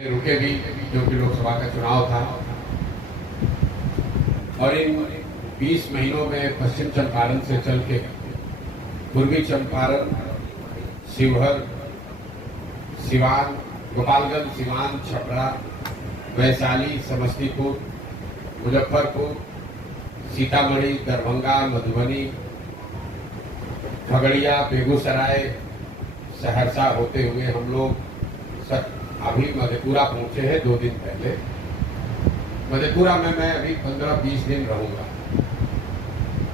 रुके भी, जो कि लोकसभा का चुनाव था, और इन 20 महीनों में पश्चिम चंपारण से चल के पूर्वी चंपारण, शिवहर, सिवान, गोपालगंज, सिवान, छपरा, वैशाली, समस्तीपुर, मुजफ्फरपुर, सीतामढ़ी, दरभंगा, मधुबनी, खगड़िया, बेगूसराय, सहरसा होते हुए हम लोग अभी मधेपुरा पहुंचे हैं 2 दिन पहले। मधेपुरा में मैं अभी 15-20 दिन रहूंगा।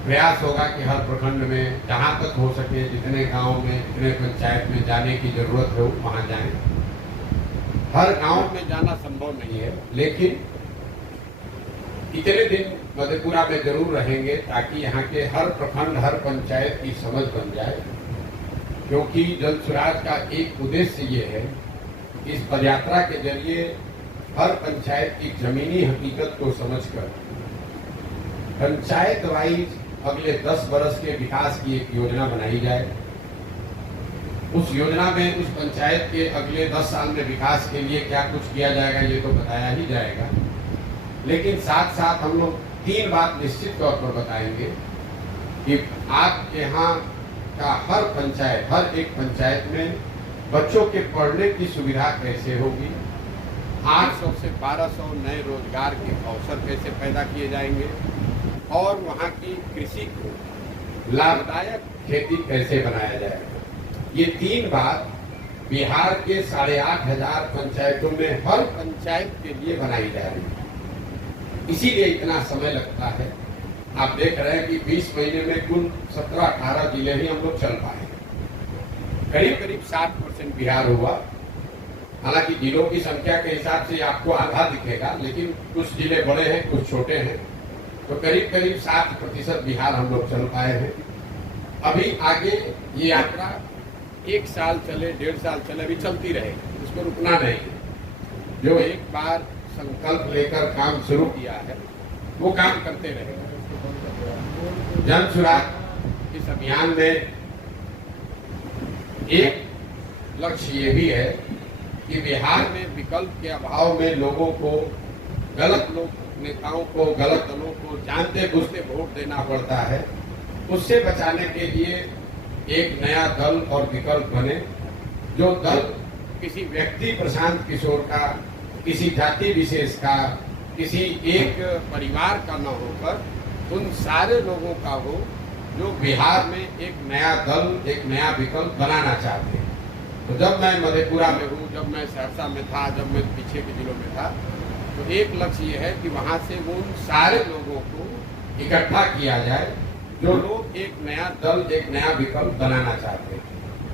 प्रयास होगा कि हर प्रखंड में जहां तक हो सके, जितने गांव में, जितने पंचायत में जाने की जरूरत है वहां जाएं। हर गांव में जाना संभव नहीं है, लेकिन इतने दिन मधेपुरा में जरूर रहेंगे ताकि यहाँ के हर प्रखंड, हर पंचायत की समझ बन जाए। क्योंकि जन स्वराज का एक उद्देश्य ये है, इस पदयात्रा के जरिए हर पंचायत की जमीनी हकीकत को समझकर पंचायत वाइज अगले 10 वर्ष के विकास की एक योजना बनाई जाए। उस योजना में उस पंचायत के अगले 10 साल में विकास के लिए क्या कुछ किया जाएगा ये तो बताया ही जाएगा, लेकिन साथ साथ हम लोग 3 बात निश्चित तौर पर बताएंगे कि आपके यहाँ का हर पंचायत, हर एक पंचायत में बच्चों के पढ़ने की सुविधा कैसे होगी, 800 से 1200 नए रोजगार के अवसर कैसे पैदा किए जाएंगे, और वहाँ की कृषि को लाभदायक खेती कैसे बनाया जाएगा। ये 3 बात बिहार के 8,500 पंचायतों में हर पंचायत के लिए बनाई जा रही है। इसीलिए इतना समय लगता है। आप देख रहे हैं कि 20 महीने में कुल 17-18 जिले ही हम लोग चल पाए। करीब 60% बिहार हुआ। हालांकि जिलों की संख्या के हिसाब से आपको आधा दिखेगा, लेकिन कुछ जिले बड़े हैं, कुछ छोटे हैं, तो करीब 60% बिहार हम लोग चल पाए हैं। अभी आगे ये यात्रा 1 साल चले, 1.5 साल चले, अभी चलती रहेगी, इसको रुकना नहीं है। जो एक बार संकल्प लेकर काम शुरू किया है वो काम करते रहेगा। जन स्वराज इस अभियान में एक लक्ष्य ये भी है कि बिहार में विकल्प के अभाव में लोगों को, गलत नेताओं को, गलत दलों को जानते बुझते वोट देना पड़ता है। उससे बचाने के लिए एक नया दल और विकल्प बने, जो दल किसी व्यक्ति प्रशांत किशोर का, किसी जाति विशेष का, किसी एक परिवार का न होकर उन सारे लोगों का हो जो बिहार में एक नया दल, एक नया विकल्प बनाना चाहते हैं। तो जब मैं मधेपुरा में हूँ, जब मैं सहरसा में था, जब मैं पीछे के जिलों में था, तो एक लक्ष्य ये है कि वहाँ से वो उन सारे लोगों को इकट्ठा किया जाए जो लोग एक नया दल, एक नया विकल्प बनाना चाहते हैं।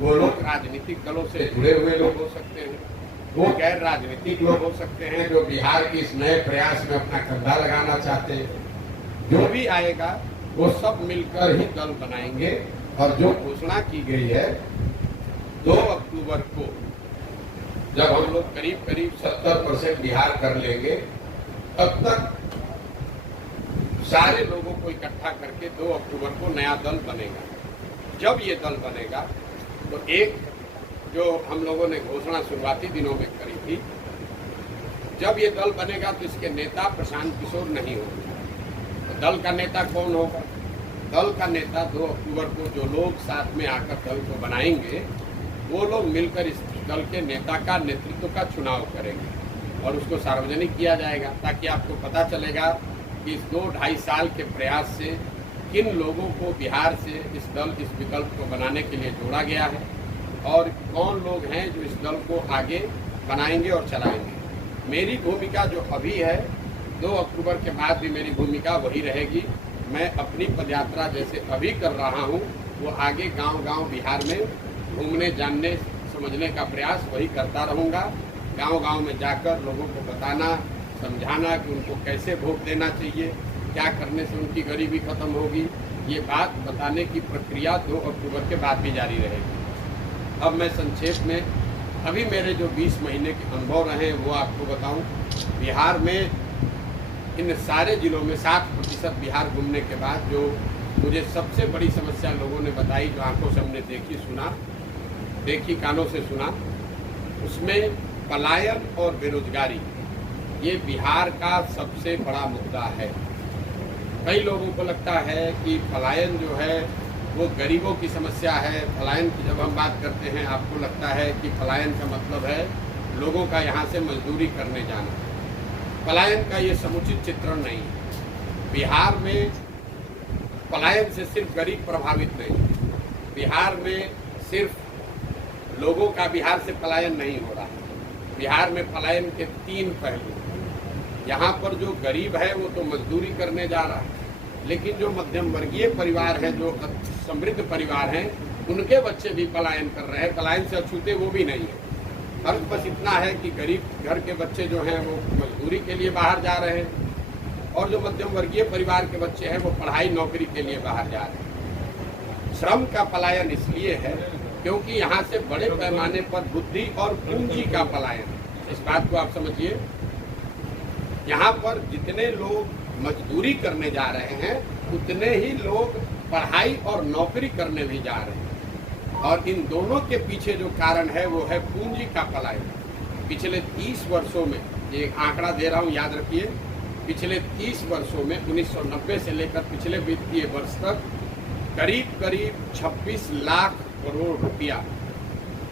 वो लोग राजनीतिक दलों से जुड़े हुए लोग हो सकते हैं, वो गैर राजनीतिक लोग हो सकते हैं जो बिहार के इस नए प्रयास में अपना कंधा लगाना चाहते हैं। जो भी आएगा वो सब मिलकर ही दल बनाएंगे। और जो घोषणा की गई है 2 अक्टूबर को, जब हम लोग करीब 70% बिहार कर लेंगे, तब तक सारे लोगों को इकट्ठा करके 2 अक्टूबर को नया दल बनेगा। जब ये दल बनेगा तो एक जो हम लोगों ने घोषणा शुरुआती दिनों में करी थी, जब ये दल बनेगा तो इसके नेता प्रशांत किशोर नहीं होंगे। तो दल का नेता कौन होगा? दल का नेता 2 अक्टूबर को जो लोग साथ में आकर दल को बनाएंगे, वो लोग मिलकर इस दल के नेता का, नेतृत्व का चुनाव करेंगे और उसको सार्वजनिक किया जाएगा, ताकि आपको पता चलेगा कि इस 2-2.5 साल के प्रयास से किन लोगों को बिहार से इस दल, इस विकल्प को बनाने के लिए जोड़ा गया है और कौन लोग हैं जो इस दल को आगे बनाएंगे और चलाएंगे। मेरी भूमिका जो अभी है, 2 अक्टूबर के बाद भी मेरी भूमिका वही रहेगी। मैं अपनी पदयात्रा जैसे अभी कर रहा हूँ, वो आगे गांव-गांव बिहार में घूमने, जानने, समझने का प्रयास वही करता रहूँगा। गांव-गांव में जाकर लोगों को बताना, समझाना कि उनको कैसे वोट देना चाहिए, क्या करने से उनकी गरीबी खत्म होगी, ये बात बताने की प्रक्रिया 2 अक्टूबर के बाद भी जारी रहेगी। अब मैं संक्षेप में अभी मेरे जो 20 महीने के अनुभव रहे वो आपको बताऊं। बिहार में इन सारे जिलों में 60% बिहार घूमने के बाद जो मुझे सबसे बड़ी समस्या लोगों ने बताई, जो आंखों से हमने देखी, कानों से सुना, उसमें पलायन और बेरोजगारी ये बिहार का सबसे बड़ा मुद्दा है। कई लोगों को लगता है कि पलायन जो है वो गरीबों की समस्या है। पलायन की जब हम बात करते हैं आपको लगता है कि पलायन का मतलब है लोगों का यहाँ से मजदूरी करने जाना। पलायन का ये समुचित चित्रण नहीं है। बिहार में पलायन से सिर्फ गरीब प्रभावित नहीं, बिहार में सिर्फ लोगों का बिहार से पलायन नहीं हो रहा है। बिहार में पलायन के 3 पहलू। यहाँ पर जो गरीब है वो तो मजदूरी करने जा रहा है, लेकिन जो मध्यम वर्गीय परिवार हैं, जो समृद्ध परिवार हैं, उनके बच्चे भी पलायन कर रहे हैं। पलायन से अछूते वो भी नहीं है। फर्क बस इतना है कि गरीब घर के बच्चे जो हैं वो मजदूरी के लिए बाहर जा रहे हैं और जो मध्यम वर्गीय परिवार के बच्चे हैं वो पढ़ाई नौकरी के लिए बाहर जा रहे हैं। श्रम का पलायन इसलिए है क्योंकि यहाँ से बड़े पैमाने पर बुद्धि और पूंजी का पलायन। इस बात को आप समझिए, यहाँ पर जितने लोग मजदूरी करने जा रहे हैं उतने ही लोग पढ़ाई और नौकरी करने भी जा रहे हैं। और इन दोनों के पीछे जो कारण है वो है पूंजी का पलायन। पिछले 30 वर्षों में, ये आंकड़ा दे रहा हूँ याद रखिए, पिछले 30 वर्षों में 1990 से लेकर पिछले वित्तीय वर्ष तक करीब 26 लाख करोड़ रुपया,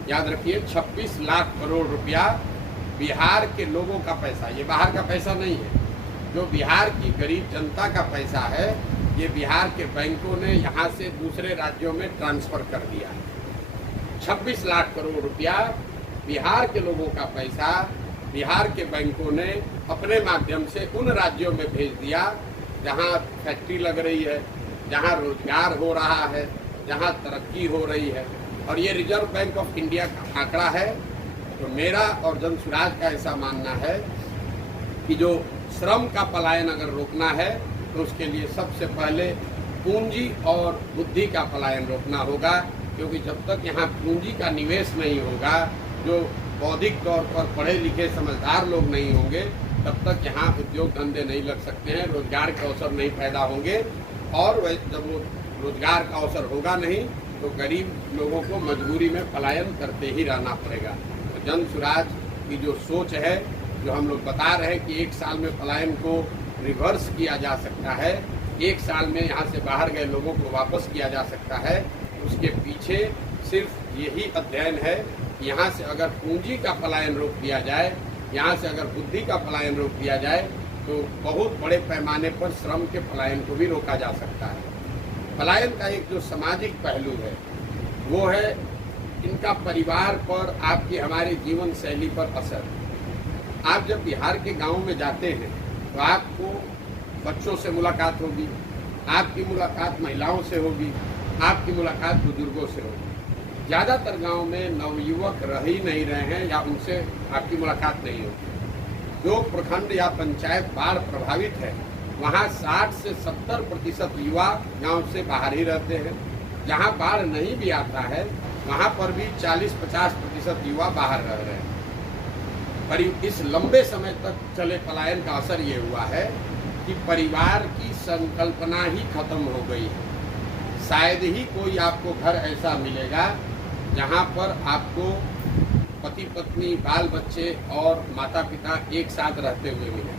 याद रखिए 26 लाख करोड़ रुपया बिहार के लोगों का पैसा, ये बाहर का पैसा नहीं है, जो बिहार की गरीब जनता का पैसा है, ये बिहार के बैंकों ने यहाँ से दूसरे राज्यों में ट्रांसफर कर दिया है। 26 लाख करोड़ रुपया बिहार के लोगों का पैसा बिहार के बैंकों ने अपने माध्यम से उन राज्यों में भेज दिया जहाँ फैक्ट्री लग रही है, जहाँ रोजगार हो रहा है, जहाँ तरक्की हो रही है। और ये रिजर्व बैंक ऑफ इंडिया का आंकड़ा है। तो मेरा और जनसुराज का ऐसा मानना है कि जो श्रम का पलायन अगर रोकना है तो उसके लिए सबसे पहले पूंजी और बुद्धि का पलायन रोकना होगा, क्योंकि जब तक यहाँ पूंजी का निवेश नहीं होगा, जो बौद्धिक तौर पर पढ़े लिखे समझदार लोग नहीं होंगे, तब तक यहाँ उद्योग धंधे नहीं लग सकते हैं, रोजगार के अवसर नहीं पैदा होंगे। और जब वो रोजगार का अवसर होगा नहीं तो गरीब लोगों को मजबूरी में पलायन करते ही रहना पड़ेगा। तो जनसुराज की जो सोच है, जो हम लोग बता रहे हैं कि 1 साल में पलायन को रिवर्स किया जा सकता है, 1 साल में यहाँ से बाहर गए लोगों को वापस किया जा सकता है, उसके पीछे सिर्फ यही अध्ययन है कि यहाँ से अगर पूंजी का पलायन रोक दिया जाए, यहाँ से अगर बुद्धि का पलायन रोक दिया जाए तो बहुत बड़े पैमाने पर श्रम के पलायन को भी रोका जा सकता है। पलायन का एक जो सामाजिक पहलू है वो है इनका परिवार पर, आपकी हमारी जीवन शैली पर असर। आप जब बिहार के गाँव में जाते हैं तो आपको बच्चों से मुलाकात होगी, आपकी मुलाकात महिलाओं से होगी, आपकी मुलाकात बुजुर्गों से होगी। ज़्यादातर गांव में नवयुवक रह ही नहीं रहे हैं या उनसे आपकी मुलाकात नहीं होगी। जो प्रखंड या पंचायत बाढ़ प्रभावित है वहाँ 60 से 70% युवा गांव से बाहर ही रहते हैं। जहाँ बाढ़ नहीं भी आता है वहाँ पर भी 40-50% युवा बाहर रह रहे हैं। पर इस लंबे समय तक चले पलायन का असर ये हुआ है कि परिवार की संकल्पना ही खत्म हो गई है। शायद ही कोई आपको घर ऐसा मिलेगा जहाँ पर आपको पति पत्नी बाल बच्चे और माता पिता एक साथ रहते हुए मिले।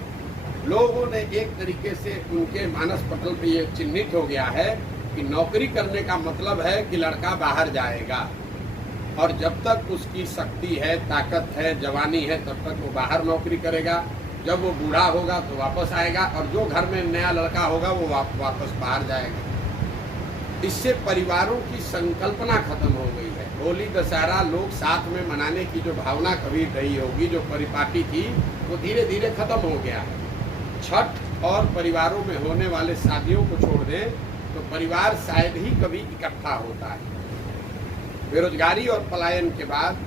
लोगों ने एक तरीके से उनके मानस पटल पे ये चिन्हित हो गया है कि नौकरी करने का मतलब है कि लड़का बाहर जाएगा, और जब तक उसकी शक्ति है, ताकत है, जवानी है, तब तक वो बाहर नौकरी करेगा। जब वो बूढ़ा होगा तो वापस आएगा, और जो घर में नया लड़का होगा वो वापस बाहर जाएगा। इससे परिवारों की संकल्पना खत्म हो गई है। होली दशहरा लोग साथ में मनाने की जो भावना कभी रही होगी, जो परिपाटी थी, वो धीरे धीरे खत्म हो गया है। छठ और परिवारों में होने वाले शादियों को छोड़ दें तो परिवार शायद ही कभी इकट्ठा होता है। बेरोजगारी और पलायन के बाद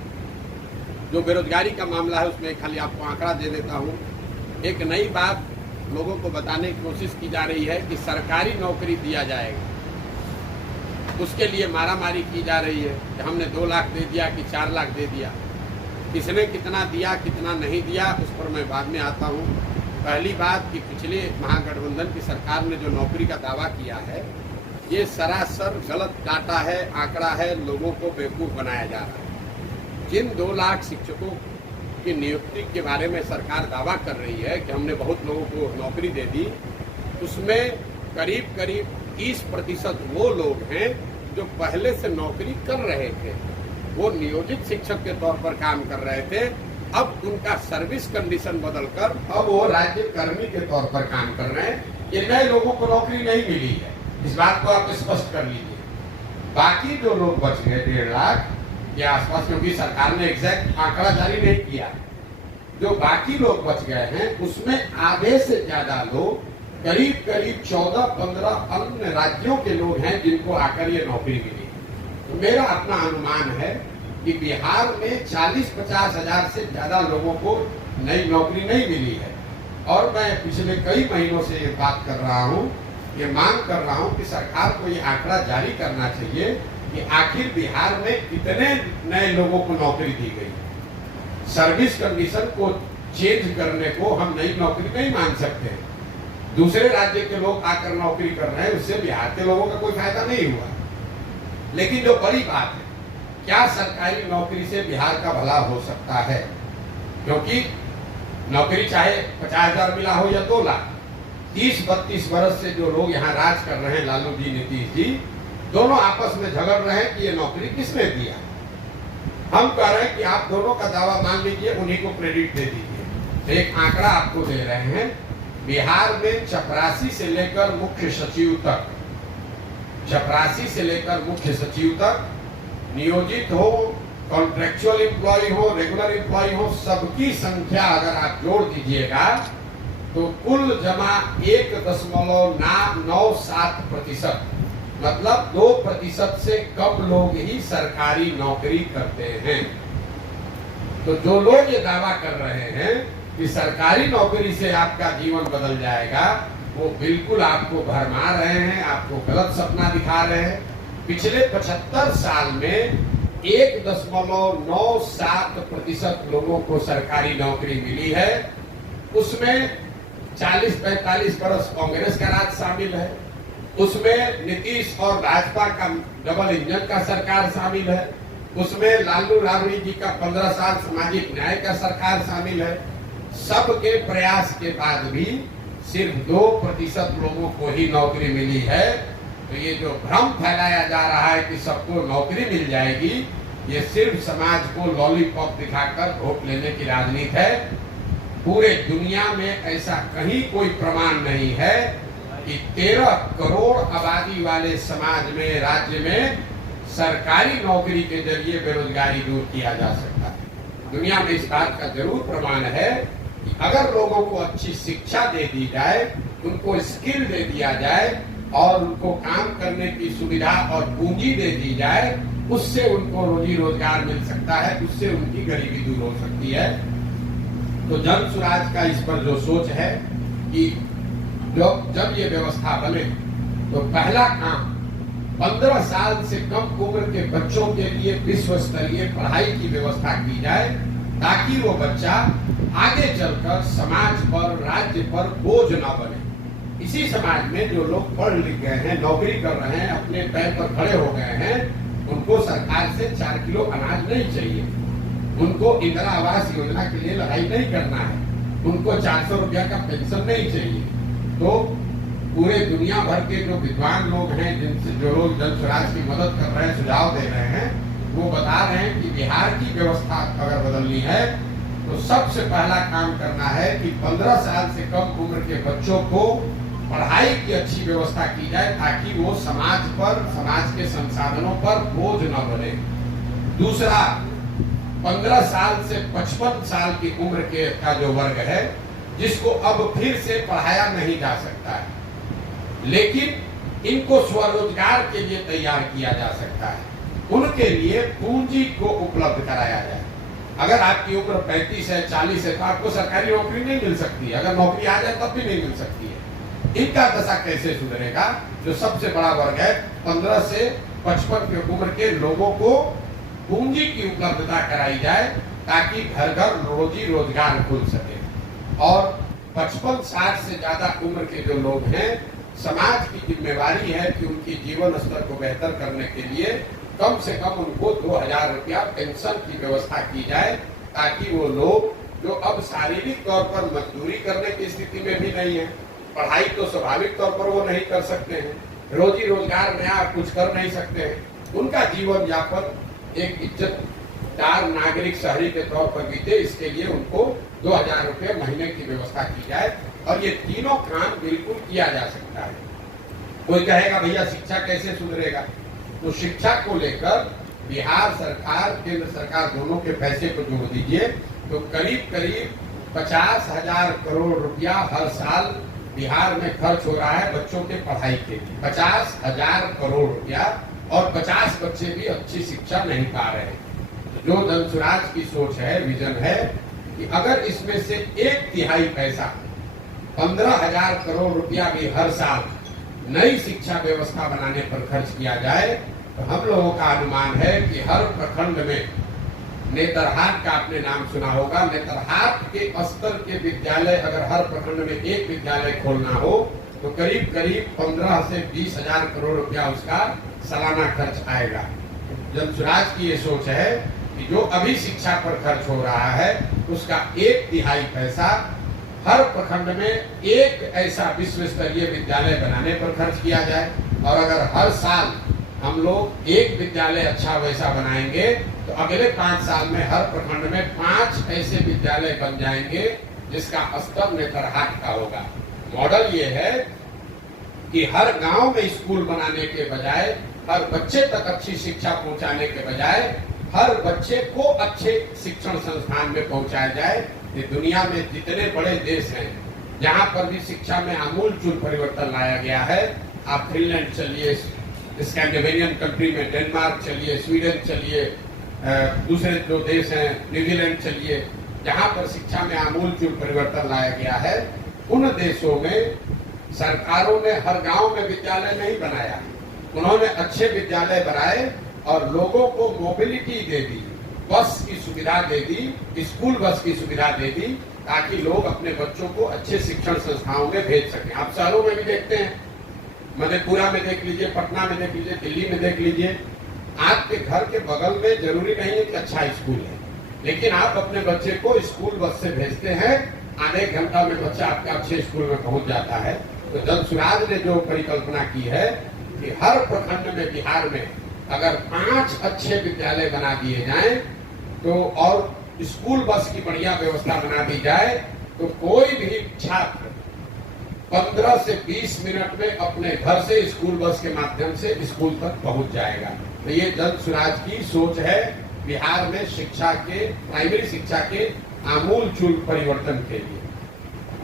जो बेरोजगारी का मामला है उसमें खाली आपको आंकड़ा दे देता हूँ। एक नई बात लोगों को बताने की कोशिश की जा रही है कि सरकारी नौकरी दिया जाएगा। उसके लिए मारामारी की जा रही है कि हमने 2 लाख दे दिया कि 4 लाख दे दिया। किसने कितना दिया कितना नहीं दिया उस पर मैं बाद में आता हूँ। पहली बात कि पिछले महागठबंधन की सरकार ने जो नौकरी का दावा किया है ये सरासर गलत डाटा है, आंकड़ा है, लोगों को बेवकूफ़ बनाया जा रहा है। जिन 2 लाख शिक्षकों की नियुक्ति के बारे में सरकार दावा कर रही है कि हमने बहुत लोगों को नौकरी दे दी, उसमें करीब करीब 30% वो लोग हैं जो पहले से नौकरी कर रहे थे, वो नियोजित शिक्षक के तौर पर काम कर रहे थे, अब उनका सर्विस कंडीशन बदलकर अब वो राज्य कर्मी के तौर पर काम कर रहे हैं। ये नए लोगों को नौकरी नहीं मिली है, इस बात को आप स्पष्ट कर लीजिए। बाकी जो लोग बच गए 1.5 लाख के आसपास, क्योंकि सरकार ने एग्जैक्ट आंकड़ा जारी नहीं किया, जो बाकी लोग बच गए हैं उसमें आधे से ज्यादा लोग करीब करीब 14-15 अन्य राज्यों के लोग हैं जिनको आकर ये नौकरी मिली। तो मेरा अपना अनुमान है कि बिहार में 40-50 हजार से ज्यादा लोगों को नई नौकरी नहीं मिली है। और मैं पिछले कई महीनों से ये बात कर रहा हूँ, ये मांग कर रहा हूँ कि सरकार को ये आंकड़ा जारी करना चाहिए कि आखिर बिहार में कितने नए लोगों को नौकरी दी गई। सर्विस कंडीशन को चेंज करने को हम नई नौकरी नहीं मान सकते। दूसरे राज्य के लोग आकर नौकरी कर रहे हैं, उससे बिहार के लोगों का कोई फायदा नहीं हुआ। लेकिन जो बड़ी बात है, क्या सरकारी नौकरी से बिहार का भला हो सकता है? क्योंकि नौकरी चाहे 50,000 मिला हो या 2 लाख, 30-32 वर्ष से जो लोग यहाँ राज कर रहे हैं, लालू जी, नीतीश जी, दोनों आपस में झगड़ रहे हैं कि ये नौकरी किसने दिया। हम कह रहे हैं कि आप दोनों का दावा मान लीजिए, उन्हीं को क्रेडिट दे दीजिए। एक आंकड़ा आपको दे रहे हैं, बिहार में चपरासी से लेकर मुख्य सचिव तक, चपरासी से लेकर मुख्य सचिव तक, नियोजित हो, कॉन्ट्रेक्चुअल एम्प्लॉय हो, रेगुलर एम्प्लॉय हो, सबकी संख्या अगर आप जोड़ दीजिएगा तो कुल जमा 1.97%, मतलब 2% से कम लोग ही सरकारी नौकरी करते हैं। तो जो लोग ये दावा कर रहे हैं कि सरकारी नौकरी से आपका जीवन बदल जाएगा, वो बिल्कुल आपको भरमा रहे हैं, आपको गलत सपना दिखा रहे हैं। पिछले 75 साल में 1.97% लोगों को सरकारी नौकरी मिली है। उसमें 40-45 वर्ष कांग्रेस का राज शामिल है, उसमें नीतीश और भाजपा का डबल इंजन का सरकार शामिल है, उसमें लालू राबड़ी जी का 15 साल सामाजिक न्याय का सरकार शामिल है। सबके प्रयास के बाद भी सिर्फ 2% लोगों को ही नौकरी मिली है। तो ये जो भ्रम फैलाया जा रहा है कि सबको नौकरी मिल जाएगी, ये सिर्फ समाज को लॉलीपॉप दिखाकर वोट लेने की राजनीति है। पूरे दुनिया में ऐसा कहीं कोई प्रमाण नहीं है कि 13 करोड़ आबादी वाले समाज में, राज्य में सरकारी नौकरी के जरिए बेरोजगारी दूर किया जा सकता है। दुनिया में इस बात का जरूर प्रमाण है कि अगर लोगों को अच्छी शिक्षा दे दी जाए, उनको स्किल दे दिया जाए और उनको काम करने की सुविधा और पूंजी दे दी जाए, उससे उनको रोजी रोजगार मिल सकता है, उससे उनकी गरीबी दूर हो सकती है। तो जन स्वराज का इस पर जो सोच है कि जब ये व्यवस्था बने तो पहला काम 15 साल से कम उम्र के बच्चों के लिए विश्व स्तरीय पढ़ाई की व्यवस्था की जाए, ताकि वो बच्चा आगे चलकर समाज पर, राज्य पर बोझ न बने। इसी समाज में जो लोग पढ़ लिख गए हैं, नौकरी कर रहे हैं, अपने पैर पर खड़े हो गए हैं, उनको सरकार से 4 किलो अनाज नहीं चाहिए, उनको इंदिरा आवास योजना के लिए लड़ाई नहीं करना है, उनको 400 रुपया का पेंशन नहीं चाहिए। तो पूरे दुनिया भर के जो विद्वान लोग हैं, जिनसे जो लोग जन स्वराज की मदद कर रहे हैं, सुझाव दे रहे हैं, वो बता रहे हैं कि बिहार की व्यवस्था अगर बदलनी है तो सबसे पहला काम करना है कि 15 साल से कम उम्र के बच्चों को पढ़ाई की अच्छी व्यवस्था की जाए, ताकि वो समाज पर, समाज के संसाधनों पर बोझ न बने। दूसरा, 15 साल से 55 साल की उम्र के का जो वर्ग है, जिसको अब फिर से पढ़ाया नहीं जा सकता है, लेकिन इनको स्वरोजगार के लिए तैयार किया जा सकता है, उनके लिए पूंजी को उपलब्ध कराया जाए। अगर आपकी उम्र 35 है, 40 है, तो आपको सरकारी नौकरी नहीं मिल सकती है। अगर नौकरी आ जाए तब भी नहीं मिल सकती है। इनका दशा कैसे सुधरेगा? जो सबसे बड़ा वर्ग है, 15 से 55 की उम्र के लोगों को पूंजी की उपलब्धता कराई जाए, ताकि घर घर रोजी रोजगार खुल सके। और 55-60 से ज्यादा उम्र के जो लोग हैं, समाज की जिम्मेवारी है कि उनकी जीवन स्तर को बेहतर करने के लिए कम से कम उनको 2000 रुपया पेंशन की व्यवस्था की जाए, ताकि वो लोग जो अब शारीरिक तौर पर मजदूरी करने की स्थिति में भी नहीं है, पढ़ाई तो स्वाभाविक तौर पर वो नहीं कर सकते हैं, रोजी रोजगार नया कुछ कर नहीं सकते हैं, उनका जीवन यापन एक इज्जतदार नागरिक शहरी के तौर पर बीते, इसके लिए उनको 2000 रुपये महीने की व्यवस्था की जाए। और ये तीनों काम बिल्कुल किया जा सकता है। कोई कहेगा भैया शिक्षा कैसे सुधरेगा, तो शिक्षा को लेकर बिहार सरकार केंद्र सरकार दोनों के पैसे को जोड़ दीजिए तो करीब करीब 50,000 करोड़ रुपया हर साल बिहार में खर्च हो रहा है बच्चों के पढ़ाई के लिए। 50,000 करोड़ रुपया, और 50 बच्चे भी अच्छी शिक्षा नहीं पा रहे हैं। जो जनसुराज की सोच है, विजन है कि अगर इसमें से 1/3 पैसा 15,000 करोड़ रुपया भी हर साल नई शिक्षा व्यवस्था बनाने पर खर्च किया जाए तो हम लोगों का अनुमान है कि हर प्रखंड में, नेतरहाट का आपने नाम सुना होगा, नेतरहाट के स्तर के विद्यालय अगर हर प्रखंड में एक विद्यालय खोलना हो तो करीब करीब 15 से 20,000 करोड़ रुपया उसका सालाना खर्च आएगा। जनसुराज की ये सोच है कि जो अभी शिक्षा पर खर्च हो रहा है उसका 1/3 पैसा हर प्रखंड में एक ऐसा विश्व स्तरीय विद्यालय बनाने पर खर्च किया जाए। और अगर हर साल हम लोग एक विद्यालय अच्छा वैसा बनाएंगे तो अगले 5 साल में हर प्रखंड में 5 ऐसे विद्यालय बन जाएंगे जिसका स्तर नेतरहाट का होगा। मॉडल ये है कि हर गांव में स्कूल बनाने के बजाय, हर बच्चे तक अच्छी शिक्षा पहुंचाने के बजाय हर बच्चे को अच्छे शिक्षण संस्थान में पहुंचाया जाए। ये दुनिया में जितने बड़े देश हैं जहां पर भी शिक्षा में आमूलचूल परिवर्तन लाया गया है, आप फिनलैंड चलिए, स्कैंडिनेवियन कंट्री में डेनमार्क चलिए, स्वीडन चलिए, दूसरे जो देश हैं न्यूजीलैंड चलिए, जहां पर शिक्षा में आमूलचूल परिवर्तन लाया गया है, उन देशों में सरकारों ने हर गांव में विद्यालय नहीं बनाया, उन्होंने अच्छे विद्यालय बनाए और लोगों को मोबिलिटी दे दी, बस की सुविधा दे दी, स्कूल बस की सुविधा दे दी, ताकि लोग अपने बच्चों को अच्छे शिक्षण संस्थाओं में भेज सकें। आप शहरों में भी देखते हैं, मधेपुरा में देख लीजिए, पटना में देख लीजिए, दिल्ली में देख लीजिए, आपके घर के बगल में जरूरी नहीं है कि अच्छा स्कूल है, लेकिन आप अपने बच्चे को स्कूल बस से भेजते हैं, आधे घंटा में बच्चा आपके अच्छे स्कूल में पहुंच जाता है। तो जनसुराज ने जो परिकल्पना की है कि हर प्रखंड में बिहार में अगर 5 अच्छे विद्यालय बना दिए जाएं तो और स्कूल बस की बढ़िया व्यवस्था बना दी जाए तो कोई भी छात्र 15 से 20 मिनट में अपने घर से स्कूल बस के माध्यम से स्कूल तक पहुंच जाएगा। तो ये जनसुराज की सोच है बिहार में शिक्षा के, प्राइमरी शिक्षा के आमूलचूल परिवर्तन के लिए।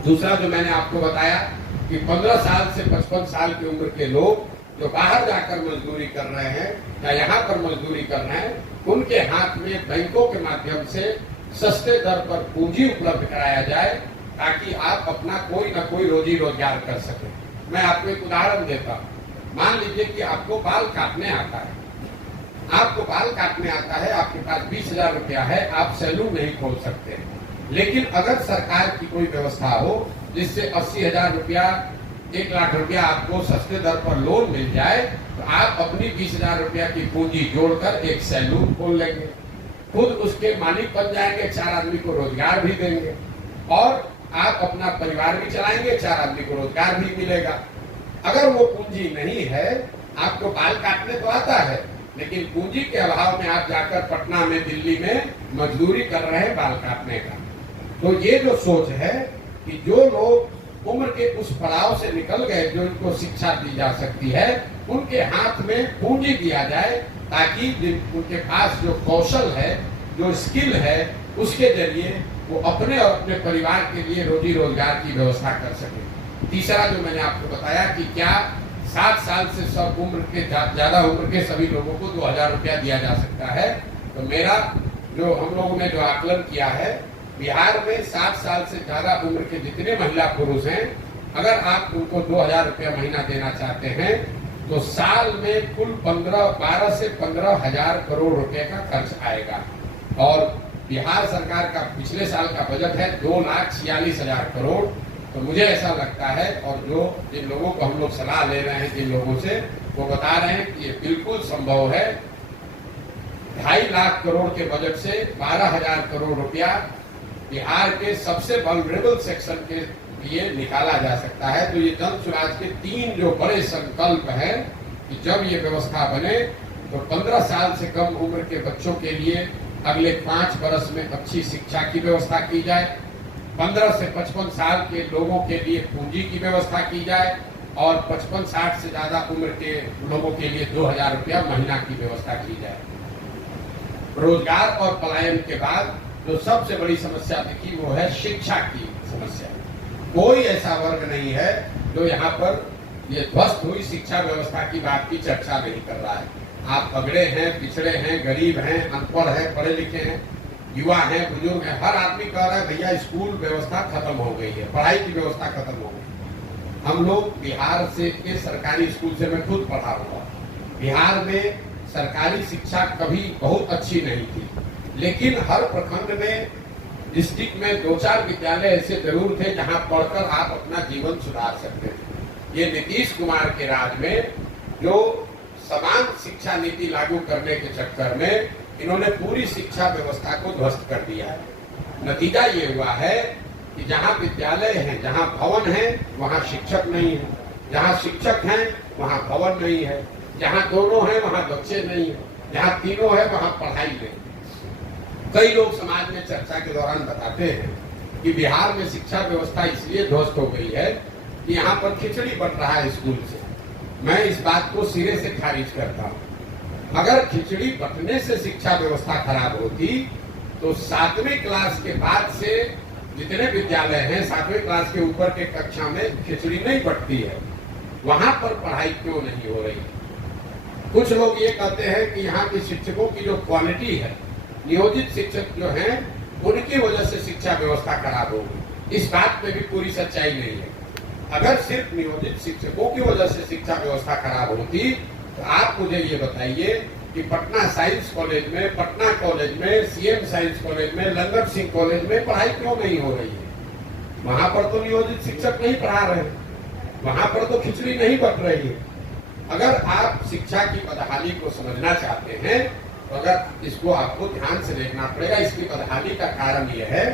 दूसरा जो मैंने आपको बताया कि 15 साल से 55 साल की उम्र के लोग जो बाहर जाकर मजदूरी कर रहे हैं या यहाँ पर मजदूरी कर रहे हैं, उनके हाथ में बैंकों के माध्यम से सस्ते दर पर पूंजी उपलब्ध कराया जाए ताकि आप अपना कोई ना कोई रोजी रोजगार कर सकें। मैं आपको एक उदाहरण देता हूँ। मान लीजिए कि आपको बाल काटने आता है, आपको बाल काटने आता है, आपके पास 20,000 रुपया है, आप सैलून नहीं खोल सकते, लेकिन अगर सरकार की कोई व्यवस्था हो जिससे 80,000 रुपया, 1 लाख रुपया आपको सस्ते दर पर लोन मिल जाए तो आप अपनी 20,000 रुपया की पूंजी जोड़कर एक सैलून खोल लेंगे, खुद उसके मालिक बन जाएंगे, 4 आदमी को रोजगार भी देंगे और आप अपना परिवार भी चलाएंगे, 4 आदमी को रोजगार भी मिलेगा। अगर वो पूंजी नहीं है, आपको बाल काटने तो आता है लेकिन पूंजी के अभाव में आप जाकर पटना में, दिल्ली में मजदूरी कर रहे हैं बाल काटने का। तो ये जो सोच है कि जो लोग उम्र के उस पड़ाव से निकल गए जो इनको शिक्षा दी जा सकती है, उनके हाथ में पूंजी दिया जाए ताकि उनके पास जो कौशल है, जो स्किल है, उसके जरिए वो अपने और अपने परिवार के लिए रोजी रोजगार की व्यवस्था कर सके। तीसरा जो मैंने आपको बताया कि क्या 7 साल से सब उम्र के ज्यादा उम्र के सभी लोगों को 2,000 रुपया दिया जा सकता है। तो मेरा जो हम लोगों ने जो आकलन किया है, बिहार में 7 साल से ज्यादा उम्र के जितने महिला पुरुष हैं, अगर आप उनको 2,000 रुपया महीना देना चाहते हैं तो साल में कुल 12 से 15,000 करोड़ रुपए का खर्च आएगा। और बिहार सरकार का पिछले साल का बजट है 2,46,000 करोड़। तो मुझे ऐसा लगता है, और जो जिन लोगों को हम लोग सलाह ले रहे हैं, जिन लोगों से, वो बता रहे हैं कि ये बिल्कुल संभव है। 2.5 लाख करोड़ के बजट से 12,000 करोड़ रुपया बिहार के सबसे वल्नरेबल सेक्शन के लिए निकाला जा सकता है। तो ये जन स्वराज के 3 जो बड़े संकल्प हैं कि जब ये व्यवस्था बने तो 15 साल से कम उम्र के बच्चों के लिए अगले 5 वर्ष में अच्छी शिक्षा की व्यवस्था की जाए, 15 से 55 साल के लोगों के लिए पूंजी की व्यवस्था की जाए और 55-60 से ज्यादा उम्र के लोगों के लिए 2000 रुपया महीना की व्यवस्था की जाए। रोजगार और पलायन के बाद जो सबसे बड़ी समस्या दिखी वो है शिक्षा की समस्या। कोई ऐसा वर्ग नहीं है जो यहाँ पर ये ध्वस्त हुई शिक्षा व्यवस्था की बात की चर्चा नहीं कर रहा है। आप पगड़े हैं, पिछड़े हैं, गरीब हैं, अनपढ़ हैं, पढ़े लिखे हैं, युवा हैं, बुजुर्ग हैं, हर आदमी कह रहा है भैया स्कूल व्यवस्था खत्म हो गई है, पढ़ाई की व्यवस्था खत्म हो गई। हम लोग बिहार से के सरकारी स्कूल से मैं खुद पढ़ा हुआ। बिहार में सरकारी शिक्षा कभी बहुत अच्छी नहीं थी, लेकिन हर प्रखंड में, डिस्ट्रिक्ट में 2-4 विद्यालय ऐसे जरूर थे जहां पढ़कर आप अपना जीवन सुधार सकते थे। ये नीतीश कुमार के राज में जो समान शिक्षा नीति लागू करने के चक्कर में इन्होंने पूरी शिक्षा व्यवस्था को ध्वस्त कर दिया है। नतीजा ये हुआ है कि जहां विद्यालय हैं, जहां भवन है, वहां शिक्षक नहीं है, जहां शिक्षक हैं वहां भवन नहीं है, जहां दोनों हैं वहां बच्चे नहीं है, जहां तीनों है वहां पढ़ाई नहीं। कई लोग समाज में चर्चा के दौरान बताते हैं कि बिहार में शिक्षा व्यवस्था इसलिए ध्वस्त हो गई है कि यहाँ पर खिचड़ी बट रहा है स्कूल से। मैं इस बात को सिरे से खारिज करता हूँ। अगर खिचड़ी बटने से शिक्षा व्यवस्था खराब होती तो 7वीं क्लास के बाद से जितने विद्यालय हैं 7वीं क्लास के ऊपर के कक्षा में खिचड़ी नहीं बटती है, वहां पर पढ़ाई क्यों नहीं हो रही? कुछ लोग ये कहते हैं कि यहाँ के शिक्षकों की जो क्वालिटी है, नियोजित शिक्षक जो हैं उनकी वजह से शिक्षा व्यवस्था खराब होगी। इस बात में भी पूरी सच्चाई नहीं है। अगर सिर्फ नियोजित शिक्षकों की वजह से शिक्षा व्यवस्था खराब होती तो आप मुझे ये बताइए कि पटना साइंस कॉलेज में, पटना कॉलेज में, सीएम साइंस कॉलेज में, लंगर सिंह कॉलेज में पढ़ाई क्यों नहीं हो रही है? वहां पर तो नियोजित शिक्षक नहीं पढ़ा रहे, वहां पर तो खिचड़ी नहीं बट रही है। अगर आप शिक्षा की बदहाली को समझना चाहते हैं तो अगर इसको आपको ध्यान से देखना पड़ेगा। इसकी बदहाली का कारण यह है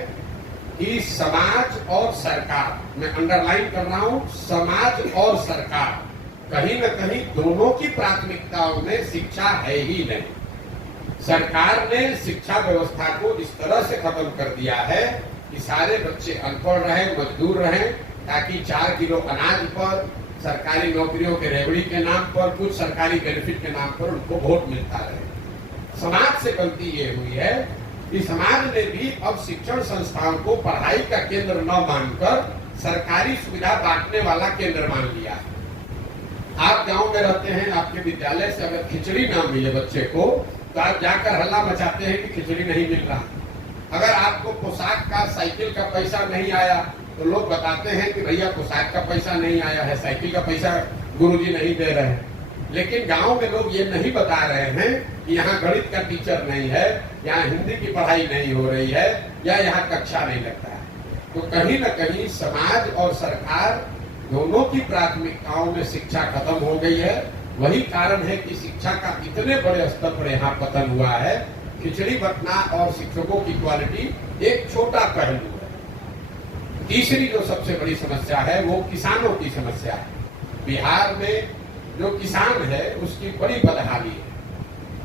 कि समाज और सरकार, मैं अंडरलाइन कर रहा हूं, समाज और सरकार कहीं न कहीं दोनों की प्राथमिकताओं में शिक्षा है ही नहीं। सरकार ने शिक्षा व्यवस्था को इस तरह से खत्म कर दिया है कि सारे बच्चे अनपढ़ रहे, मजदूर रहे, ताकि 4 किलो अनाज पर, सरकारी नौकरियों के रेवड़ी के नाम पर, कुछ सरकारी बेनिफिट के नाम पर उनको वोट मिलता रहे। समाज से गलती ये हुई है कि समाज ने भी अब शिक्षण संस्थाओं को पढ़ाई का केंद्र न मानकर सरकारी सुविधा बांटने वाला केंद्र मान लिया। आप गांव में रहते हैं, आपके विद्यालय से अगर खिचड़ी ना मिले बच्चे को तो आप जाकर हल्ला मचाते हैं कि खिचड़ी नहीं मिल रहा। अगर आपको पोशाक का, साइकिल का पैसा नहीं आया तो लोग बताते हैं कि भैया पोशाक का पैसा नहीं आया है, साइकिल का पैसा गुरुजी नहीं दे रहे हैं। लेकिन गांव में लोग ये नहीं बता रहे हैं कि यहाँ गणित का टीचर नहीं है, यहाँ हिंदी की पढ़ाई नहीं हो रही है, या यहाँ कक्षा नहीं लगता है। तो कहीं न कहीं समाज और सरकार दोनों की प्राथमिकताओं में शिक्षा खत्म हो गई है। वही कारण है कि शिक्षा का इतने बड़े स्तर पर यहाँ पतन हुआ है। खिचड़ी बंटना और शिक्षकों की क्वालिटी एक छोटा पहलू है। तीसरी जो सबसे बड़ी समस्या है वो किसानों की समस्या है। बिहार में जो किसान है उसकी बड़ी बदहाली है।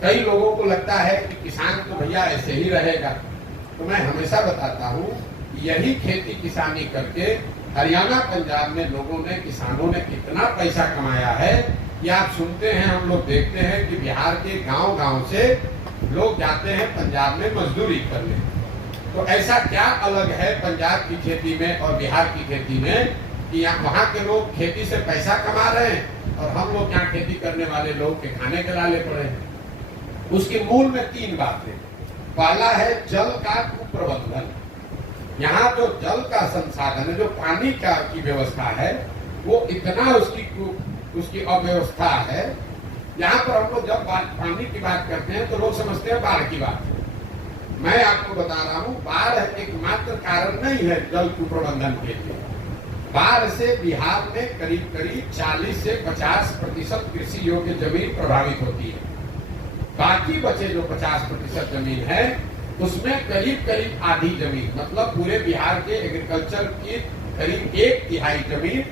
कई लोगों को लगता है कि किसान तो भैया ऐसे ही रहेगा। तो मैं हमेशा बताता हूँ, यही खेती किसानी करके हरियाणा, पंजाब में लोगों ने, किसानों ने कितना पैसा कमाया है कि आप सुनते हैं, हम लोग देखते हैं कि बिहार के गांव-गांव से लोग जाते हैं पंजाब में मजदूरी करने। तो ऐसा क्या अलग है पंजाब की खेती में और बिहार की खेती में कि वहाँ के लोग खेती से पैसा कमा रहे हैं और हम लोग यहाँ खेती करने वाले लोग के खाने के लाले पड़े हैं? उसके मूल में 3 बातें। पहला है जल का कुप्रबंधन। यहाँ जो जल का संसाधन है, जो पानी का की व्यवस्था है, वो इतना उसकी अव्यवस्था है। यहाँ पर हम लोग जब पानी की बात करते हैं तो लोग समझते हैं बाढ़ की बात है। मैं आपको बता रहा हूँ, बाढ़ एकमात्र कारण नहीं है जल कुप्रबंधन के लिए। बाढ़ से बिहार में करीब करीब 40 से 50% कृषि योग्य जमीन प्रभावित होती है। बाकी बचे जो 50% जमीन है उसमें करीब करीब आधी जमीन, मतलब पूरे बिहार के एग्रीकल्चर की करीब 1/3 जमीन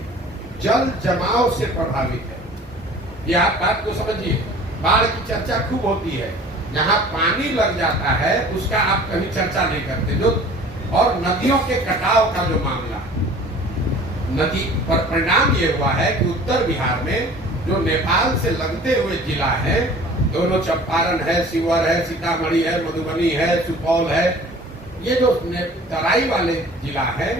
जल जमाव से प्रभावित है। ये आप बात को समझिए। बाढ़ की चर्चा खूब होती है, जहाँ पानी लग जाता है उसका आप कभी चर्चा नहीं करते। जो और नदियों के कटाव का जो मामला, नदी पर परिणाम ये हुआ है कि उत्तर बिहार में जो नेपाल से लगते हुए जिला है, दोनों चंपारण है, शिवहर है, सीतामढ़ी है, मधुबनी है, सुपौल है, ये जो तराई वाले जिला है,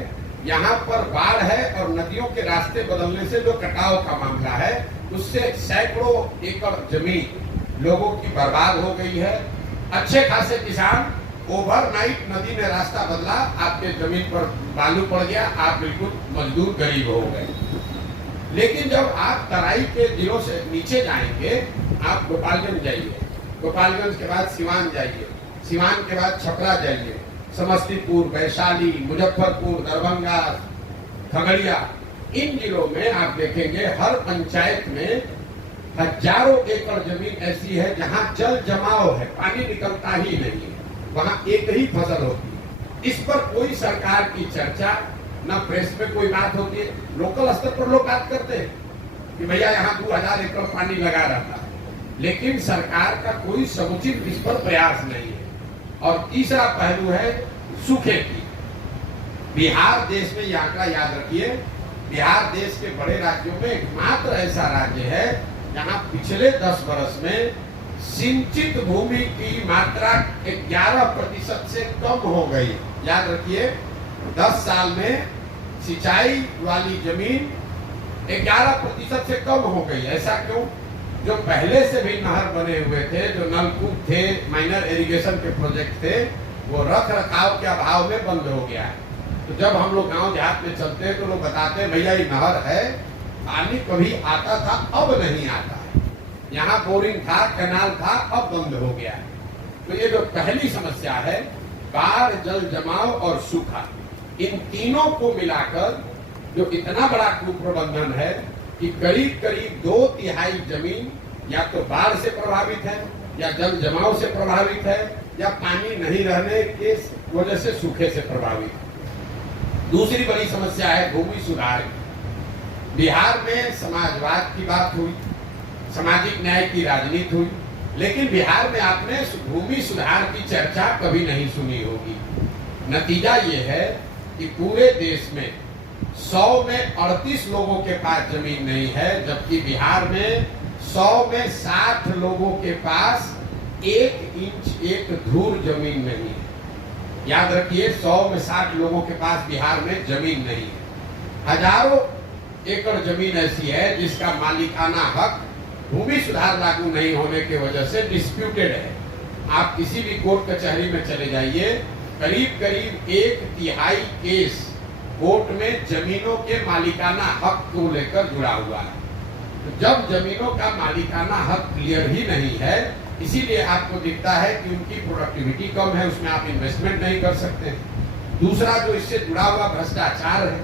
यहाँ पर बाढ़ है और नदियों के रास्ते बदलने से जो कटाव का मामला है, उससे सैकड़ों एकड़ जमीन लोगों की बर्बाद हो गई है। अच्छे खासे किसान ओवरनाइट नदी में रास्ता बदला, आपके जमीन पर बालू पड़ गया, आप बिल्कुल मजदूर गरीब हो गए। लेकिन जब आप तराई के जिलों से नीचे जाएंगे, आप गोपालगंज जाइए, गोपालगंज के बाद सिवान जाइए, सिवान के बाद छपरा जाइए, समस्तीपुर, वैशाली, मुजफ्फरपुर, दरभंगा, खगड़िया, इन जिलों में आप देखेंगे हर पंचायत में हजारों एकड़ जमीन ऐसी है जहां जल जमाव है, पानी निकलता ही नहीं है, वहां एक ही फसल होती है। इस पर कोई सरकार की चर्चा, न प्रेस में कोई बात होती है। लोकल स्तर पर लोग बात करते हैं कि भैया यहाँ 2000 एकड़ पानी लगा रहता है, लेकिन सरकार का कोई समुचित इस पर प्रयास नहीं है। और तीसरा पहलू है सूखे की। बिहार देश में, ये आंकड़ा याद रखिए, बिहार देश के बड़े राज्यों में एकमात्र ऐसा राज्य है जहां पिछले 10 वर्ष में सिंचित भूमि की मात्रा 11% से कम हो गई। याद रखिए, 10 साल में सिंचाई वाली जमीन 11% से कम हो गई। ऐसा क्यों? जो पहले से भी नहर बने हुए थे, जो नलकूप थे, माइनर इरिगेशन के प्रोजेक्ट थे, वो रख रखाव के अभाव में बंद हो गया है। तो जब हम लोग गांव देहात में चलते हैं तो लोग बताते हैं भैया ये नहर है, पानी कभी आता था, अब नहीं आता है, यहाँ बोरिंग था, कैनाल था, अब बंद हो गया है। तो ये जो पहली समस्या है, बाढ़, जल जमाव और सूखा, इन तीनों को मिलाकर जो इतना बड़ा कुप्रबंधन है कि करीब करीब 2/3 जमीन या तो बाढ़ से प्रभावित है, या जल जमाव से प्रभावित है, या पानी नहीं रहने के वजह से सूखे से प्रभावित है। दूसरी बड़ी समस्या है भूमि सुधार की। बिहार में समाजवाद की बात हुई, सामाजिक न्याय की राजनीति हुई, लेकिन बिहार में आपने भूमि सुधार की चर्चा कभी नहीं सुनी होगी। नतीजा ये है कि पूरे देश में 100 में 38 लोगों के पास जमीन नहीं है, जबकि बिहार में 100 में 60 लोगों के पास 1 इंच 1 धूर जमीन नहीं है। याद रखिए, 100 में 60 लोगों के पास बिहार में जमीन नहीं है। हजारों एकड़ जमीन ऐसी है जिसका मालिकाना हक भूमि सुधार लागू नहीं होने की वजह से डिस्प्यूटेड है। आप किसी भी कोर्ट कचहरी में चले जाइए, करीब करीब 1/3 केस कोर्ट में जमीनों के मालिकाना हक को लेकर जुड़ा हुआ है। तो जब जमीनों का मालिकाना हक क्लियर ही नहीं है, इसीलिए आपको दिखता है कि उनकी प्रोडक्टिविटी कम है, उसमें आप इन्वेस्टमेंट नहीं कर सकते। दूसरा जो इससे जुड़ा हुआ भ्रष्टाचार है,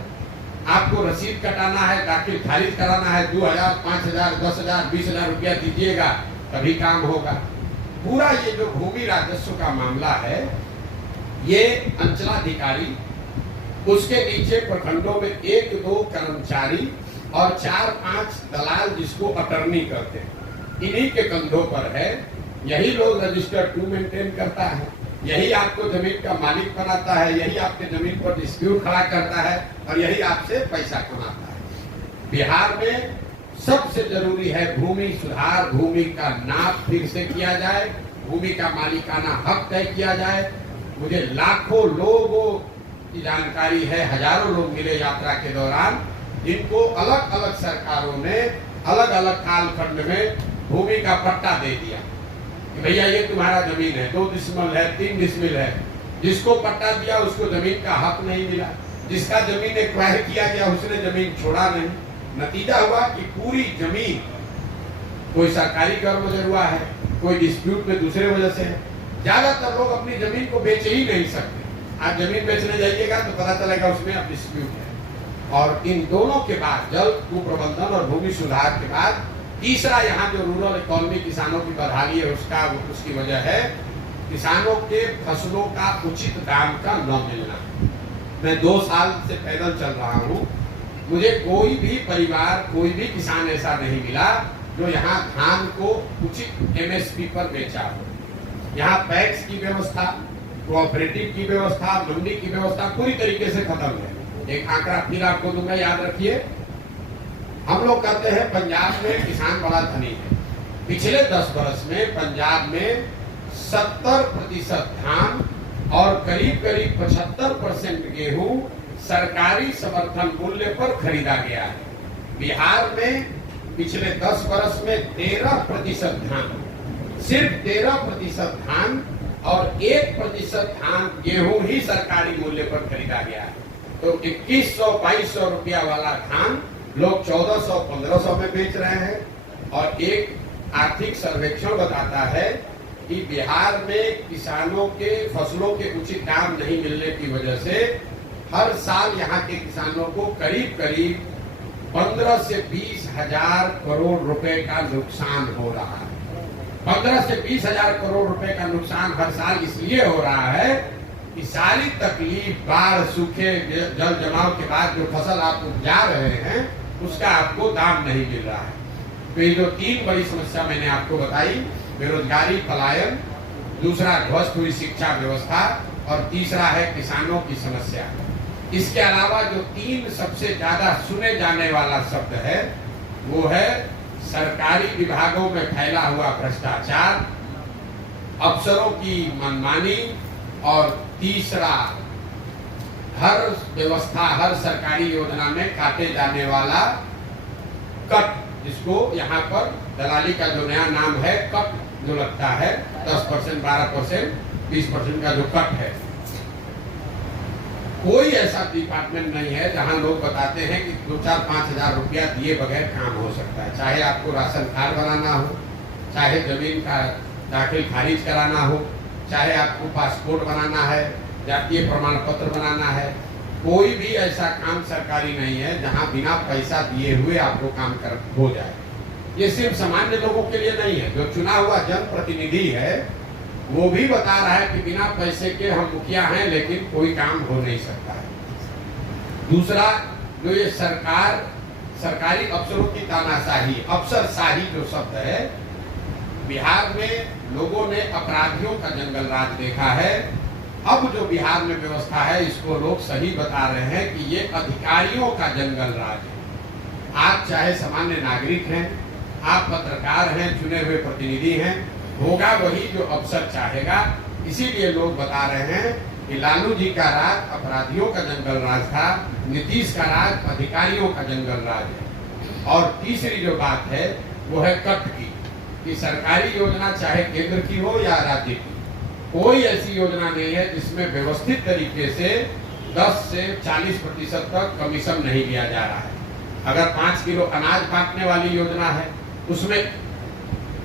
आपको रसीद कटाना है, दाखिल खारिज कराना है, 2000, 5000, 10,000, 20,000 रुपया दीजिएगा तभी काम होगा। पूरा ये जो भूमि राजस्व का मामला है, ये अंचलाधिकारी, उसके नीचे प्रखंडों में 1-2 कर्मचारी और 4-5 दलाल जिसको अटर्नी करते हैं, इन्हीं के कंधों पर है। यही लोग रजिस्टर 2 मेंटेन करता है, यही आपको जमीन का मालिक बनाता है, यही आपके जमीन पर डिस्प्यूट खड़ा करता है और यही आपसे पैसा कमाता है। बिहार में सबसे जरूरी है भूमि सुधार, भूमि का नाप फिर से किया जाए, भूमि का मालिकाना हक तय किया जाए। मुझे लाखों लोगों की जानकारी है, हजारों लोग मिले यात्रा के दौरान, जिनको अलग अलग सरकारों ने अलग अलग कालखंड में भूमि का पट्टा दे दिया कि भैया ये तुम्हारा जमीन है, 2 डिसमिल है, 3 डिसमिल है। जिसको पट्टा दिया उसको जमीन का हक नहीं मिला, जिसका जमीन एक्वायर किया गया उसने जमीन छोड़ा नहीं। नतीजा हुआ कि पूरी जमीन, कोई सरकारी कर्म हुआ है, कोई डिस्प्यूट में दूसरे वजह से है। ज्यादातर लोग अपनी जमीन को बेच ही नहीं सकते। आप जमीन बेचने जाइएगा तो पता चलेगा उसमें अब डिस्प्यूट है। और इन दोनों के बाद, जल कुप्रबंधन और भूमि सुधार के बाद, तीसरा यहाँ जो रूरल इकोनॉमी, किसानों की बदहाली है, उसकी वजह है किसानों के फसलों का उचित दाम का न मिलना। मैं 2 साल से पैदल चल रहा हूँ, मुझे कोई भी परिवार, कोई भी किसान ऐसा नहीं मिला जो यहाँ धान को उचित एमएसपी पर बेचा हो। यहाँ पैक्स की व्यवस्था, कोऑपरेटिव की व्यवस्था, मंडी की व्यवस्था पूरी तरीके से खत्म है। एक आंकड़ा फिर आपको दूंगा, याद रखिए। हम लोग कहते हैं पंजाब में किसान बड़ा धनी है। पिछले 10 वर्ष में पंजाब में 70% धान और करीब करीब 75% गेहूं सरकारी समर्थन मूल्य पर खरीदा गया है। बिहार में पिछले 10 वर्ष में 13% धान, सिर्फ 13% धान और 1% धान गेहूं ही सरकारी मूल्य पर खरीदा गया है। तो 2100-2200 रुपया वाला धान लोग 1400-1500 में बेच रहे हैं। और एक आर्थिक सर्वेक्षण बताता है कि बिहार में किसानों के फसलों के उचित दाम नहीं मिलने की वजह से हर साल यहाँ के किसानों को करीब करीब 15 से 20 हजार करोड़ रुपए का नुकसान हो रहा है। 15 से 20 हजार करोड़ रुपए का नुकसान हर साल इसलिए हो रहा है कि सारी तकलीफ, बाढ़, सूखे, जल जमाव के बाद जो फसल आप उपजा रहे हैं उसका आपको दाम नहीं मिल रहा है। तो ये जो 3 बड़ी समस्या मैंने आपको बताई, बेरोजगारी, पलायन, दूसरा ध्वस्त हुई शिक्षा व्यवस्था और तीसरा है किसानों की समस्या। इसके अलावा जो 3 सबसे ज्यादा सुने जाने वाला शब्द है वो है सरकारी विभागों में फैला हुआ भ्रष्टाचार, अफसरों की मनमानी और तीसरा हर व्यवस्था, हर सरकारी योजना में काटे जाने वाला कट, जिसको यहाँ पर दलाली का जो नया नाम है कट जो लगता है, 10%, 12%, 20% का जो कट है। कोई ऐसा डिपार्टमेंट नहीं है जहां लोग बताते हैं कि 2-4-5 हजार रुपया दिए बगैर काम हो सकता है। चाहे आपको राशन कार्ड बनाना हो, चाहे जमीन का दाखिल खारिज कराना हो, चाहे आपको पासपोर्ट बनाना है, जातीय प्रमाण पत्र बनाना है, कोई भी ऐसा काम सरकारी नहीं है जहां बिना पैसा दिए हुए आपको काम कर हो जाए। ये सिर्फ सामान्य लोगों के लिए नहीं है। जो चुना हुआ जनप्रतिनिधि है वो भी बता रहा है कि बिना पैसे के हम मुखिया हैं लेकिन कोई काम हो नहीं सकता है। दूसरा, जो ये सरकारी अफसरों की तानाशाही, अफसरशाही जो शब्द है, बिहार में लोगों ने अपराधियों का जंगल राज देखा है। अब जो बिहार में व्यवस्था है इसको लोग सही बता रहे हैं कि ये अधिकारियों का जंगल राज है। आप चाहे सामान्य नागरिक हैं, आप पत्रकार हैं, चुने हुए प्रतिनिधि हैं, होगा वही जो अफसर चाहेगा। इसीलिए लोग बता रहे हैं कि लालू जी का राज अपराधियों का जंगल राज था, नीतीश का राज अधिकारियों का जंगल राज है। और तीसरी जो बात है वो है कट की, कि सरकारी योजना चाहे केंद्र की हो या राज्य की, कोई ऐसी योजना नहीं है जिसमें व्यवस्थित तरीके से 10 से 40% तक कमीशन नहीं लिया जा रहा है। अगर 5 किलो अनाज बांटने वाली योजना है उसमें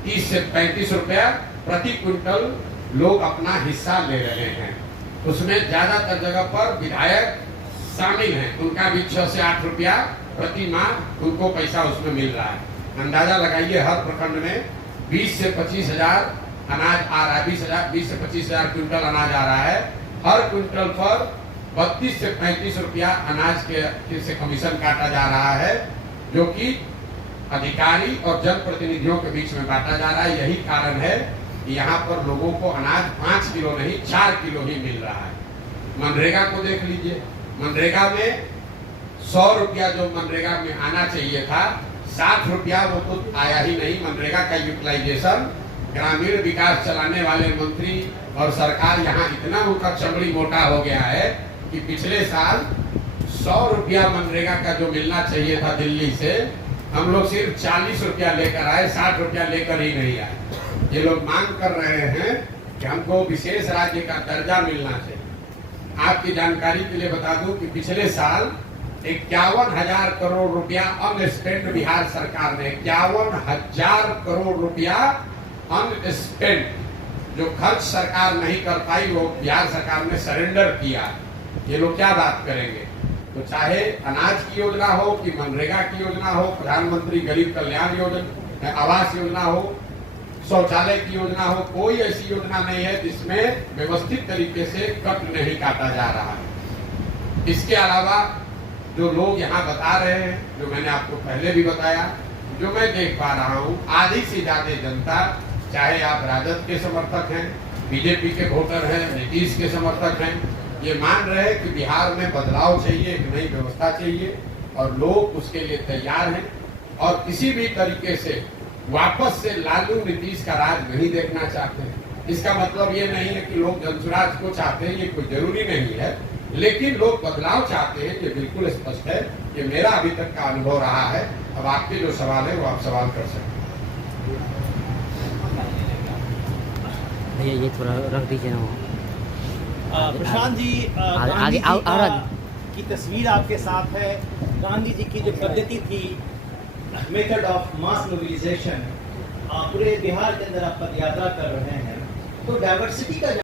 30 से 35 रुपया प्रति क्विंटल लोग अपना हिस्सा ले रहे हैं। उसमें ज्यादातर जगह पर विधायक शामिल हैं, उनका भी 6 से 8 रुपया प्रति माह उनको पैसा उसमें मिल रहा है। अंदाजा लगाइए, हर प्रखंड में 20 से 25 हजार अनाज आ रहा है, 20 से 25 हजार क्विंटल अनाज आ रहा है। हर क्विंटल पर 32 से 35 रुपया अनाज के से कमीशन काटा जा रहा है, जो कि अधिकारी और जनप्रतिनिधियों के बीच में बांटा जा रहा है। यही कारण है कि यहाँ पर लोगों को अनाज 5 किलो नहीं 4 किलो ही मिल रहा है। मनरेगा को देख लीजिए, मनरेगा में 100 रुपया जो मनरेगा में आना चाहिए था, 60 रुपया वो तो आया ही नहीं। मनरेगा का यूटिलाइजेशन, ग्रामीण विकास चलाने वाले मंत्री और सरकार यहाँ इतना उनका चमड़ी मोटा हो गया है कि पिछले साल 100 रुपया मनरेगा का जो मिलना चाहिए था दिल्ली से, हम लोग सिर्फ 40 रुपया लेकर आए, 60 रुपया लेकर ही नहीं आए। ये लोग मांग कर रहे हैं कि हमको विशेष राज्य का दर्जा मिलना चाहिए। आपकी जानकारी के लिए बता दूं कि पिछले साल 51,000 करोड़ रुपया अनस्पेंड बिहार सरकार ने, 51,000 करोड़ रुपया अनस्पेंड जो खर्च सरकार नहीं कर पाई वो बिहार सरकार ने सरेंडर किया। ये लोग क्या बात करेंगे? तो चाहे अनाज की योजना हो कि मनरेगा की योजना हो, प्रधानमंत्री गरीब कल्याण योजना, आवास योजना हो, शौचालय की योजना हो, कोई ऐसी योजना नहीं है जिसमें व्यवस्थित तरीके से कट नहीं काटा जा रहा है। इसके अलावा जो लोग यहाँ बता रहे हैं, जो मैंने आपको पहले भी बताया, जो मैं देख पा रहा हूँ, आधी से ज्यादा जनता, चाहे आप राजद के समर्थक हैं, बीजेपी के वोटर हैं, नीतीश के समर्थक हैं, ये मान रहे हैं कि बिहार में बदलाव चाहिए, एक नई व्यवस्था चाहिए और लोग उसके लिए तैयार हैं और किसी भी तरीके से वापस से लालू नीतीश का राज नहीं देखना चाहते हैं। इसका मतलब ये नहीं है कि लोग जनसुराज को चाहते हैं, ये कोई जरूरी नहीं है, लेकिन लोग बदलाव चाहते हैं, ये बिल्कुल स्पष्ट है। ये मेरा अभी तक का अनुभव रहा है। अब आपके जो सवाल है वो आप सवाल कर सकते हैं। भैया ये थोड़ा रख दीजिए ना। प्रशांत जी, आगे की तस्वीर आपके साथ है। गांधी जी की जो पद्धति थी, मेथड ऑफ मास मोबिलाइजेशन, पूरे बिहार के अंदर आप पद यात्रा कर रहे हैं, तो डाइवर्सिटी का